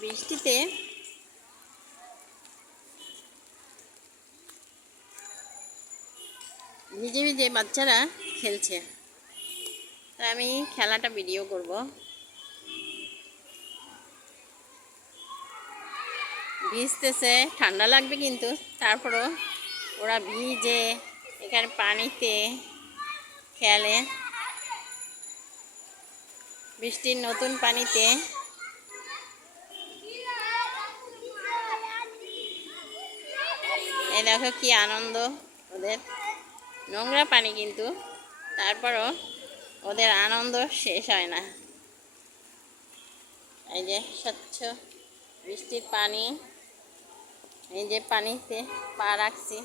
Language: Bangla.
বৃষ্টিতে ভিজে ভিজে বাচ্চারা খেলছে। আমি খেলাটা ভিডিও করব। ভিজতেছে, ঠান্ডা লাগবে কিন্তু, তারপরও ওরা ভিজে এখানে পানিতে খেলে। বৃষ্টির নতুন পানিতে এই দেখো কি আনন্দ ওদের। নোংরা পানি কিন্তু, তারপরও ওদের আনন্দ শেষ হয় না। এই যে স্বচ্ছ বৃষ্টির পানি, এই যে পানিতে পা রাখছি।